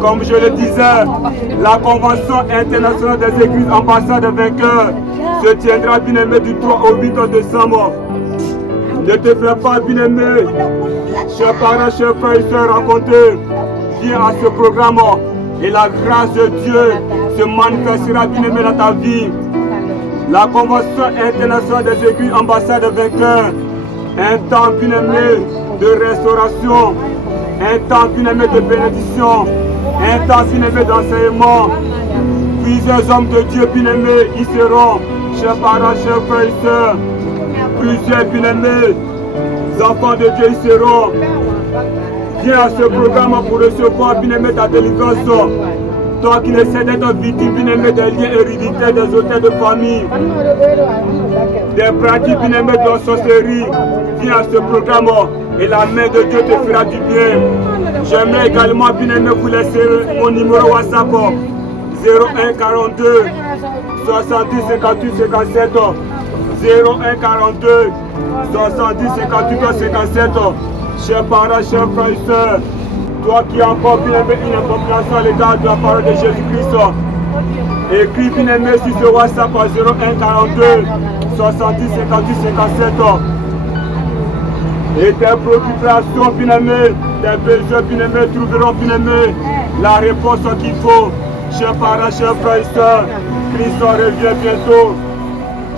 Comme je le disais, la Convention internationale des églises ambassades des vainqueurs se tiendra, bien-aimé, du 3 au 8 décembre. Ne te fais pas, bien-aimé, chers parents, chers frères et sœurs, rencontrer. Viens à ce programme et la grâce de Dieu se manifestera, bien-aimé, dans ta vie. La Convention internationale des églises ambassades des vainqueurs, un temps, bien-aimé, de restauration, un temps, bien-aimé, de bénédiction, un temps, bien-aimé, d'enseignement. Plusieurs hommes de Dieu, bien-aimés, y seront, chers parents, chers frères et sœurs. Plusieurs, bien-aimés, enfants de Dieu y seront. Viens à ce programme pour recevoir, bien-aimé, ta délivrance. Toi qui essaie d'être victime, bien-aimé, des liens héréditaires, des auteurs de famille, des pratiques, bien-aimé, de sorcellerie. Viens à ce programme et la main de Dieu te fera du bien. J'aimerais également, bien-aimé, vous laisser mon numéro WhatsApp 01 42 70 58 57 01 42 70 58 57. Chers parents, chers frères et sœurs, toi qui as encore, bien-aimé, une incompréhension à l'égard de la parole de Jésus-Christ, écris, bien-aimé, sur ce WhatsApp 01 42 70 58 57. Et tes préoccupations, bien-aimé, tes besoins, bien-aimé, trouveront, bien-aimé, la réponse qu'il faut. Chers parents, chers frères et sœurs, Christ revient bientôt.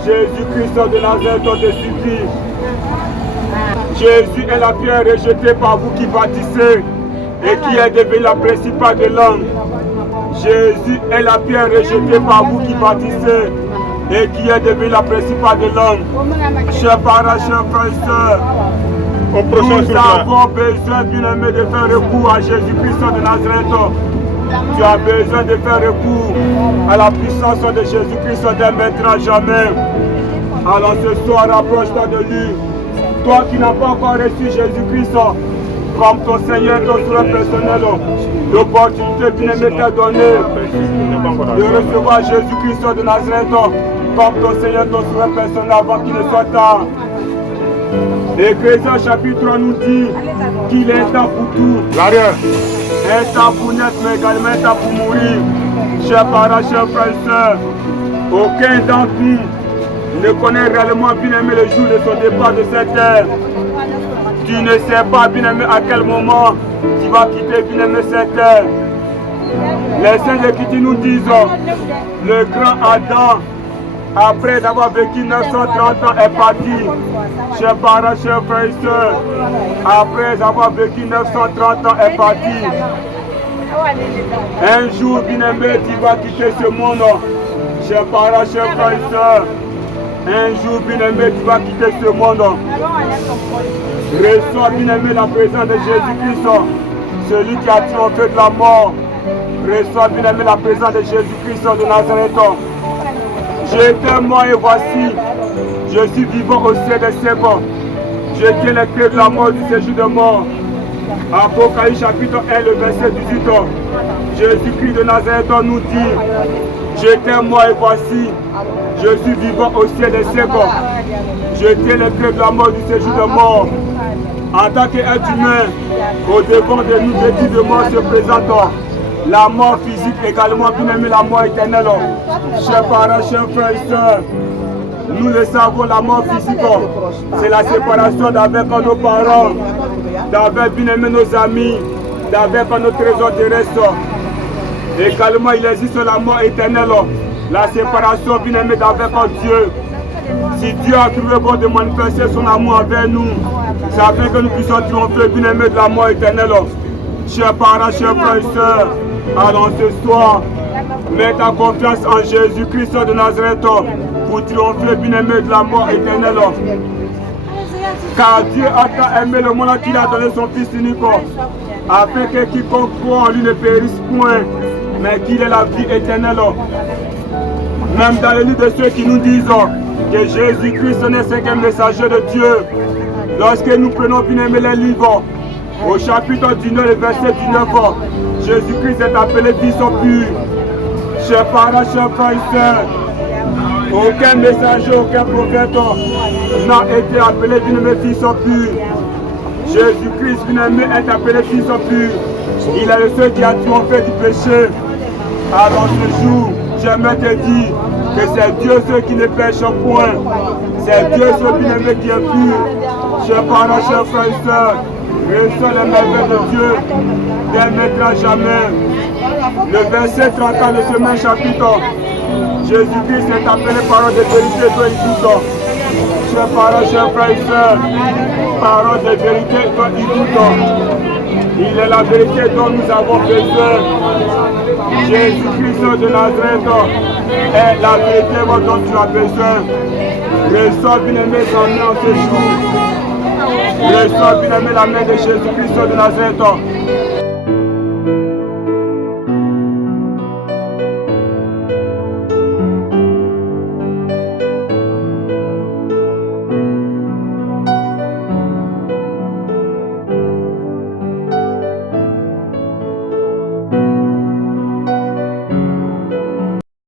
Jésus-Christ de Nazareth te suffit. Jésus est la pierre rejetée par vous qui bâtissez et qui est devenue la principale de l'homme. Jésus est la pierre rejetée par vous qui bâtissez et qui est devenue la principale de l'homme. Chers parents, chers frères et sœurs, nous avons besoin, bien-aimé, de faire recours à Jésus-Christ de Nazareth. Tu as besoin de faire recours à la puissance de Jésus-Christ dès maintenant à jamais. Alors ce soir, rapproche-toi de lui. Toi qui n'as pas encore reçu Jésus-Christ comme ton Seigneur, ton Sauveur personnel, l'opportunité, bien-aimé, t'est donnée de recevoir Jésus-Christ de Nazareth comme ton Seigneur, ton Sauveur personnel avant qu'il ne soit tard. Éphésiens chapitre 3 nous dit qu'il est un temps pour tout. Un temps pour naître, mais également un temps pour mourir. Chers parents, chers frères et sœurs, aucun d'entre nous ne connaît réellement, bien-aimé, le jour de son départ de cette terre. Tu ne sais pas, bien-aimé, à quel moment tu vas quitter, bien-aimé, cette terre. Les saints Écritures nous disent, le grand Adam, après avoir vécu 930 ans, est parti. Chers parents, chers frères et sœurs, après avoir vécu 930 ans, est parti. Un jour, bien-aimé, tu vas quitter ce monde. Chers parents, chers frères et sœurs, un jour, bien-aimé, tu vas quitter ce monde. Reçois, bien-aimé, la présence de Jésus-Christ, celui qui a triomphé de la mort. Reçois, bien-aimé, la présence de Jésus-Christ de Nazareth. J'étais mort et voici, je suis vivant au ciel des siècles. Je tiens les clés de la mort, du séjour de mort. Apocalypse chapitre 1, le verset 18. Jésus-Christ de Nazareth nous dit, j'étais mort et voici, je suis vivant au ciel des siècles. Je tiens les clés de la mort, du séjour de mort. En tant qu'être humain, au devant de nous, des types de mort se présentent. La mort physique également, bien-aimé, la mort éternelle. Chers parents, chers frères et sœurs, nous le savons, la mort physique, c'est la séparation d'avec nos parents, d'avec, bien-aimé, nos amis, d'avec nos trésors terrestres. Également, il existe la mort éternelle, la séparation, bien-aimé, d'avec Dieu. Si Dieu a trouvé bon de manifester son amour envers nous, c'est afin que nous puissions triompher, bien-aimé, de la mort éternelle. Chers parents, chers frères et sœurs, alors ce soir, mets ta confiance en Jésus-Christ de Nazareth pour triompher, bien-aimé, de la mort éternelle. Car Dieu a tant aimé le monde qu'il a donné son Fils unique, afin que quiconque croit en lui ne périsse point, mais qu'il ait la vie éternelle. Même dans les livres de ceux qui nous disent que Jésus-Christ n'est qu'un messager de Dieu, lorsque nous prenons, bien-aimé, les livres, au chapitre 19, le verset 19, Jésus-Christ est appelé Fils pur. Chers parents, chers frères et sœurs, aucun messager, aucun prophète n'a été appelé, bien-aimé, Fils pur. Jésus-Christ, bien-aimé, est appelé Fils pur. Il est le seul qui a triomphé du péché. Alors ce jour, j'aimerais te dire que c'est Dieu ceux qui ne pêchent point. C'est Dieu ce bien-aimé qui est pur. Chers parents, chers frères et sœurs, reçois les merveilles de Dieu dès maintenant à jamais. Le verset 30 de ce même chapitre, Jésus-Christ est appelé parole de vérité, toi et tout. Chers parents, chers frères et sœurs, parole de vérité, toi et tout. Il est la vérité dont nous avons besoin. Jésus-Christ de Nazareth est la vérité dont tu as besoin. Reçois bien-aimé sa main en ce jour. Reçois bien-aimé la main de Jésus-Christ de Nazareth.